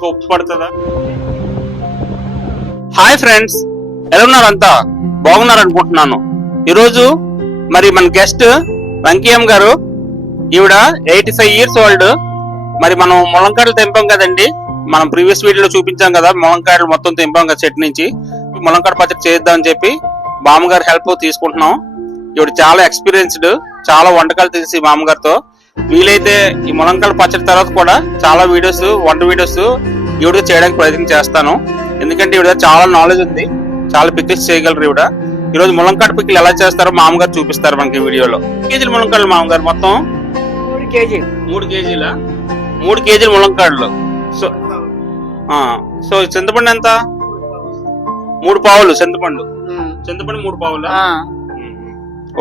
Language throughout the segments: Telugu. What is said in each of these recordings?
ఇంకా ఉప్పు పడుతుందా హాయ్ ఫ్రెండ్స్ ఎలా ఉన్నారు అంతా? ఈరోజు మరి మన గెస్ట్ వెంకయ్యం గారు ఈవిడ ఎయిటీ ఫైవ్ ఇయర్స్ ఓల్డ్ మరి మనం ములంకాయలు తెంపాం కదండి. మనం ప్రీవియస్ వీడియోలో చూపించాం కదా ములంకాయలు మొత్తం తెంపాం కదా చెట్టు నుంచి. ములంకాయ పచ్చడి చేద్దామని చెప్పి బామ్మగారు హెల్ప్ తీసుకుంటున్నాం. ఈవిడ చాలా ఎక్స్పీరియన్స్డ్ చాలా వంటకాలు తెలిసి మామగారితో. వీలైతే ఈ ములంకాయల పచ్చడి తర్వాత కూడా చాలా వీడియోస్ వంట వీడియోస్ ఈవిడ చేయడానికి ప్రయత్నం చేస్తాను. ఎందుకంటే ఈవిడ చాలా నాలెడ్జ్ ఉంది. చాలా పిక్కిల్స్ చేయగలరు ఈవిడ. ఈ రోజు ములంకాడ పిక్కిల్ ఎలా చేస్తారో మామగారు చూపిస్తారు మనకి వీడియోలో. కేజీలు ములంకాయలు మామగారు మొత్తం? మూడు కేజీ మూడు కేజీల? మూడు కేజీలు ములంకాడలు సో ఆ, సో చింతపండు ఎంత? మూడు పావులు చింతపండు. చింతపండు మూడు పావులా?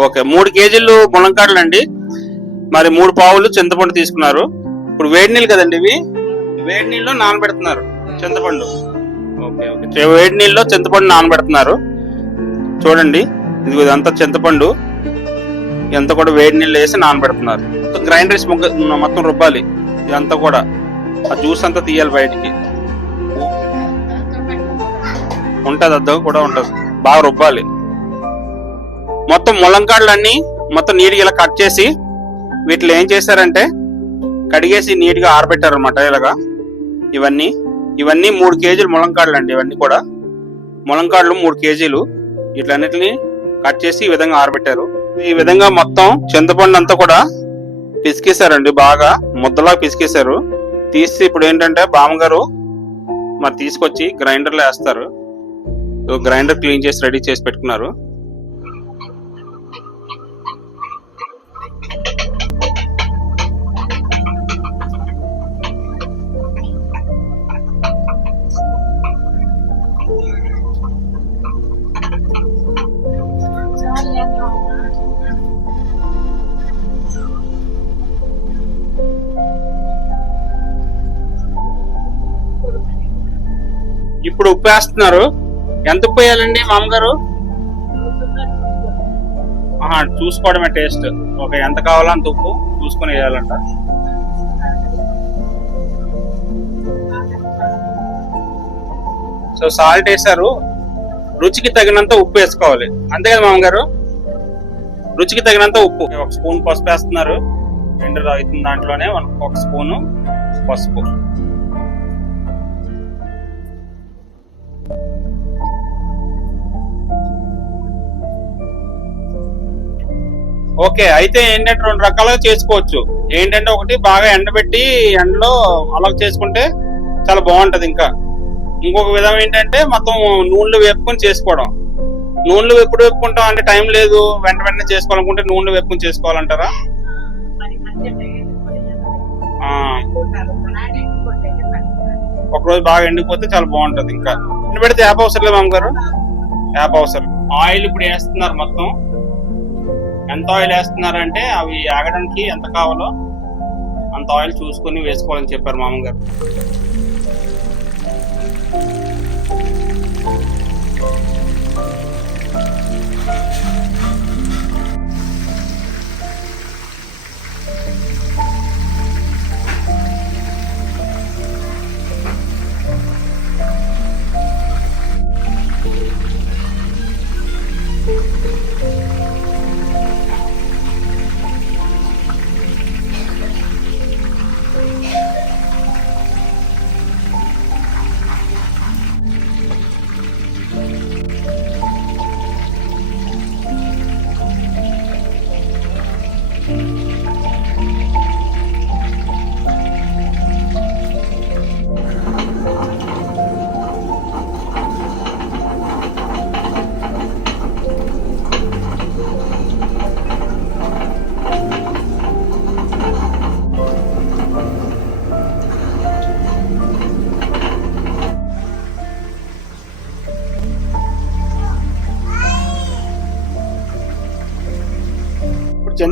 ఓకే మూడు కేజీలు ములంకాడలు అండి మరి మూడు పావులు చింతపండు తీసుకున్నారు. ఇప్పుడు వేడి నీళ్ళు కదండి ఇవి? వేడి నీళ్ళు నానబెడుతున్నారు చింతపండు. Okay okay. వేడి నీళ్ళలో చింతపండు నానబెడుతున్నారు? చూడండి ఇది ఇదంతా చింతపండు. ఇదంతా కూడా వేడి నీళ్ళు వేసి నానబెడుతున్నారు. గ్రైండర్ వేసి మొగ్గ మొత్తం రుబ్బాలి. ఇదంతా కూడా. ఆ జ్యూస్ అంతా తీయాలి బయటికి. ఉంటది అద్దం కూడా ఉంటది. బాగా రుబ్బాలి. మొత్తం ములంకాడలు అన్ని మొత్తం నీట్గా ఇలా కట్ చేసి వీటిలో ఏం చేశారంటే కడిగేసి నీట్గా ఆరబెట్టారు అనమాట ఇలాగా. ఇవన్నీ ఇవన్నీ మూడు కేజీలు ములంకాడలు అండి ఇవన్నీ కూడా. ములంకాడలు మూడు కేజీలు. వీటిలన్నిటిని కట్ చేసి ఈ విధంగా ఆరబెట్టారు. ఈ విధంగా మొత్తం చింతపండు అంతా కూడా పిసికేశారండి బాగా ముద్దలా పిసికేశారు. తీసి ఇప్పుడు ఏంటంటే బామ్మగారు మరి తీసుకొచ్చి గ్రైండర్లో వేస్తారు. గ్రైండర్ క్లీన్ చేసి రెడీ చేసి పెట్టుకున్నారు. ఇప్పుడు ఉప్పు వేస్తున్నారు ఎంత ఉప్పు వేయాలండి మామగారు? ఆహా, చూసుకోవడమే టేస్ట్. ఓకే ఎంత కావాలో అంత ఉప్పు చూసుకొని వేయాలంట. సో సాల్ట్ వేసారు రుచికి తగినంత ఉప్పు వేసుకోవాలి. అంతే కదా మామగారు? రుచికి తగినంత ఉప్పు. ఒక స్పూన్ పసుపు వేస్తున్నారు. రెండు అవుతుంది దాంట్లోనే ఒక- ఒక స్పూను పసుపు. ఓకే అయితే ఏంటంటే రెండు రకాలుగా చేసుకోవచ్చు. ఏంటంటే ఒకటి బాగా ఎండబెట్టి ఎండలో అలా చేసుకుంటే చాలా బాగుంటది ఇంకా. ఇంకొక విధం ఏంటంటే మొత్తం నూనెలో వేపుకొని చేసుకోవడం. నూనెలు ఎప్పుడు వేపుకుంటాం అంటే టైం లేదు వెంట వెంటనే చేసుకోవాలనుకుంటే నూనెలు వేపుకొని చేసుకోవాలంటారా? ఒకరోజు బాగా ఎండిపోతే చాలా బాగుంటది ఇంకా. ఎండబెడితే యాప్ అవసరం లేదు మామగారు? యాప్ అవసరం. ఆయిల్ ఇప్పుడు వేస్తున్నారు మొత్తం. ఎంత ఆయిల్ వేస్తున్నారంటే అవి ఆగడానికి ఎంత కావాలో అంత ఆయిల్ చూసుకొని వేసుకోవాలని చెప్పారు మామగారు.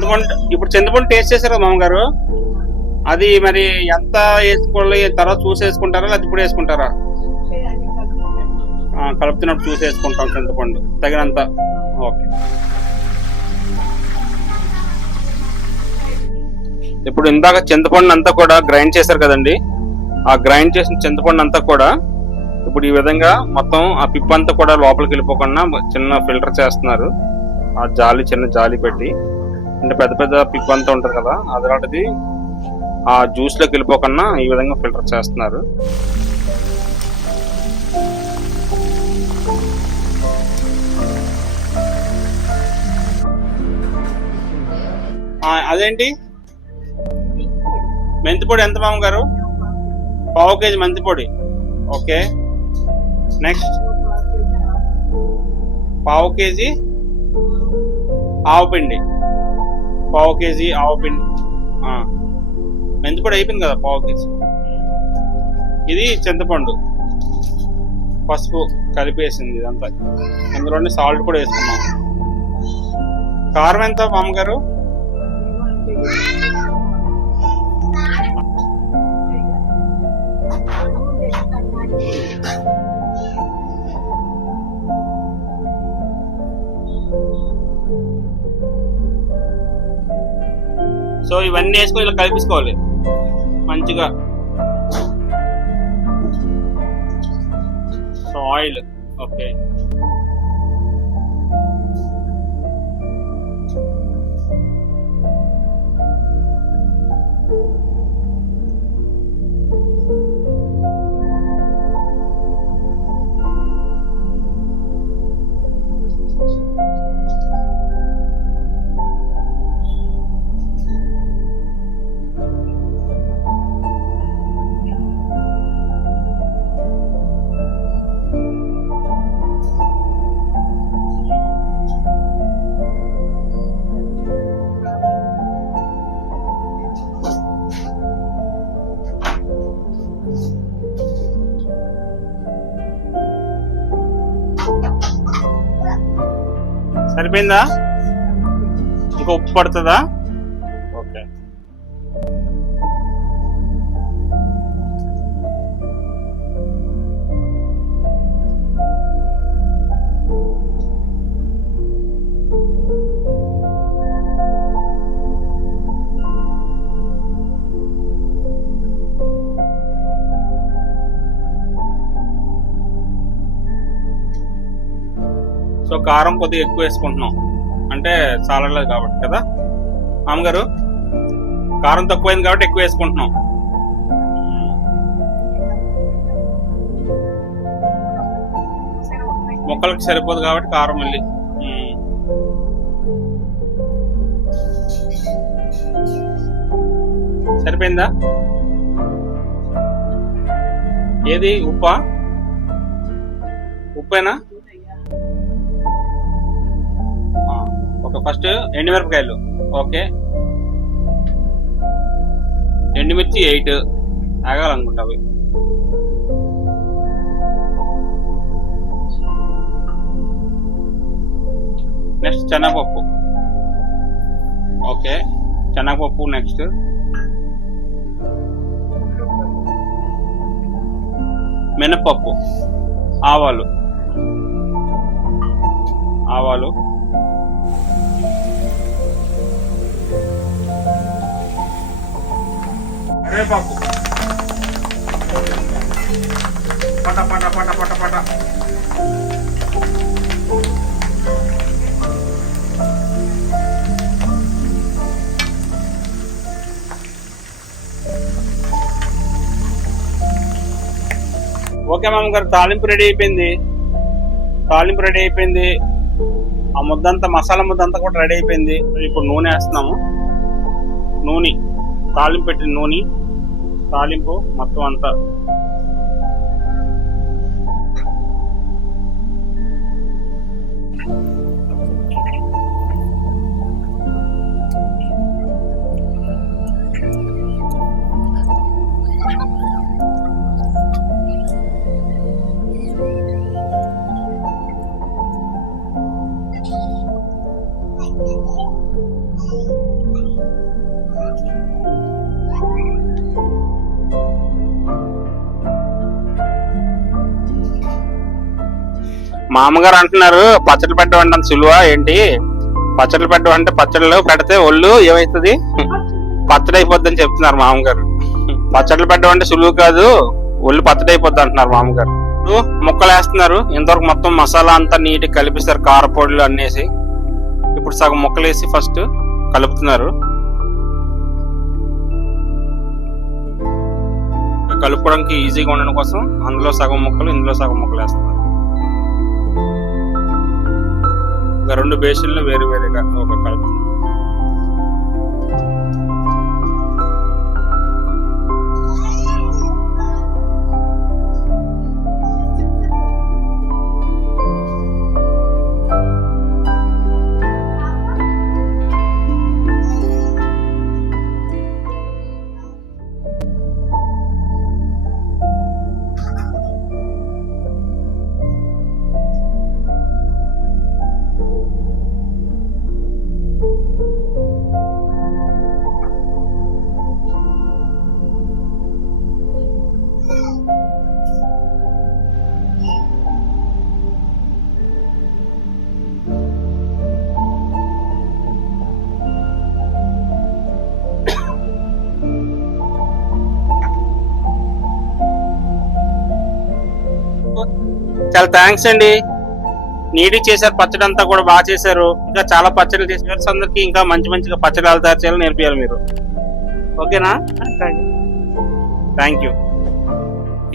చింతపండు ఇప్పుడు చింతపండు టేస్ట్ చేశారు మామగారు? అది మరి ఎంత వేసుకోవాలి తర్వాత చూసి వేసుకుంటారా లేదా ఇప్పుడు వేసుకుంటారా? కలుపుతున్నప్పుడు చూసి వేసుకుంటాం చింతపండు తగినంత. ఓకే. ఇప్పుడు ఇందాక చింతపండు అంతా కూడా గ్రైండ్ చేశారు కదండి. ఆ గ్రైండ్ చేసిన చింతపండు అంతా కూడా ఇప్పుడు ఈ విధంగా మొత్తం ఆ పిప్ అంతా కూడా లోపలికి వెళ్ళిపోకుండా చిన్న ఫిల్టర్ చేస్తున్నారు. ఆ జాలి చిన్న జాలి పెట్టి. అంటే పెద్ద పెద్ద పిక్ అంతా ఉంటుంది కదా అదలాంటిది ఆ జ్యూస్లోకి వెళ్ళిపోకుండా ఈ విధంగా ఫిల్టర్ చేస్తున్నారు. అదేంటి? మెంతిపొడి ఎంత మామ గారు? పావు కేజీ మెంతిపొడి. ఓకే. నెక్స్ట్ పావు కేజీ ఆవు పిండి. పావు కేజీ ఆవు పిండి. ఆ. మెంతిపొడి అయిపోయింది కదా పావు కేజీ. ఇది చింతపండు. పసుపు కలిపేసింది ఇదంతా. అందులోనే సాల్ట్ కూడా వేసుకున్నాం. కారం ఎంత మామగారు? సో ఇవన్నీ వేసుకొని ఇలా కలిపించుకోవాలి మంచిగా. So oil. ఓకే. సరిపోయిందా? ఇంకా ఉప్పు పడుతుందా? కారం కొద్దిగా ఎక్కువ వేసుకుంటున్నాం. అంటే చాలలేదు కాబట్టి కదా. అమ్మగారు కారం తక్కువైంది కాబట్టి ఎక్కువ వేసుకుంటున్నాం. మొక్కలకు సరిపోదు కాబట్టి కారం మళ్ళీ. సరిపోయిందా? ఏది? ఉప్పా? ఉప్పేనా? ఒక ఫస్ట్ ఎండుమిరపకాయలు. ఓకే. ఎండుమిర్చి ఎయిట్. ఆగాలనుకుంటావు నెక్స్ట్ శనగపప్పు. ఓకే శనగపప్పు నెక్స్ట్ మినపప్పు. ఆవాలు. ఆవాలు. కరివేపాకు పట పట పట పట పట. ఓకే మామ గారు తాలింపు రెడీ అయిపోయింది. తాలింపు రెడీ అయిపోయింది. ఆ ముద్దంతా మసాలా ముద్దంతా కూడా రెడీ అయిపోయింది. ఇప్పుడు నూనె వేస్తున్నాము. నూనె తాలింపు పెట్టిన నూనె. తాలింపు మొత్తం అంతా. మామగారు అంటున్నారు పచ్చడి పెట్టడం అంటే సులువ ఏంటి? పచ్చళ్ళు పెట్టడం అంటే పచ్చళ్ళు పెడితే ఒళ్ళు ఏమవుతుంది పచ్చడి అయిపోద్దని చెప్తున్నారు మామగారు. పచ్చళ్ళు పెట్టడం అంటే సులువు కాదు ఒళ్ళు పచ్చడి అయిపోద్ది అంటున్నారు మామగారు. ముక్కలు వేస్తున్నారు ఇంతవరకు మొత్తం మసాలా అంతా నీట్గా కలిపిస్తారు కారపొడులు అన్నేసి. ఇప్పుడు సగం ముక్కలు వేసి ఫస్ట్ కలుపుతున్నారు. కలుపుకోవడానికి ఈజీగా ఉండడం కోసం అందులో సగం ముక్కలు ఇందులో సగం ముక్కలు వేస్తున్నారు. ఇంకా రెండు బేసిన్లు వేరు వేరుగా ఒక కలుపుతున్నారు చాలా థ్యాంక్స్ అండి. నీడి చేశారు పచ్చడి అంతా కూడా బాగా చేశారు. ఇంకా చాలా పచ్చడి చేశారు అందరికి ఇంకా మంచి మంచిగా పచ్చడి తయారు చేయాలని నేర్పించాలి మీరు. ఓకేనా? థ్యాంక్ యూ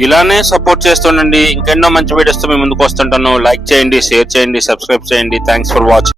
ఇలానే సపోర్ట్ చేస్తుండండి. ఇంకెన్నో మంచి వీడియోస్తో మీ ముందుకు వస్తుంటాను. లైక్ చేయండి షేర్ చేయండి సబ్స్క్రైబ్ చేయండి. Thanks for watching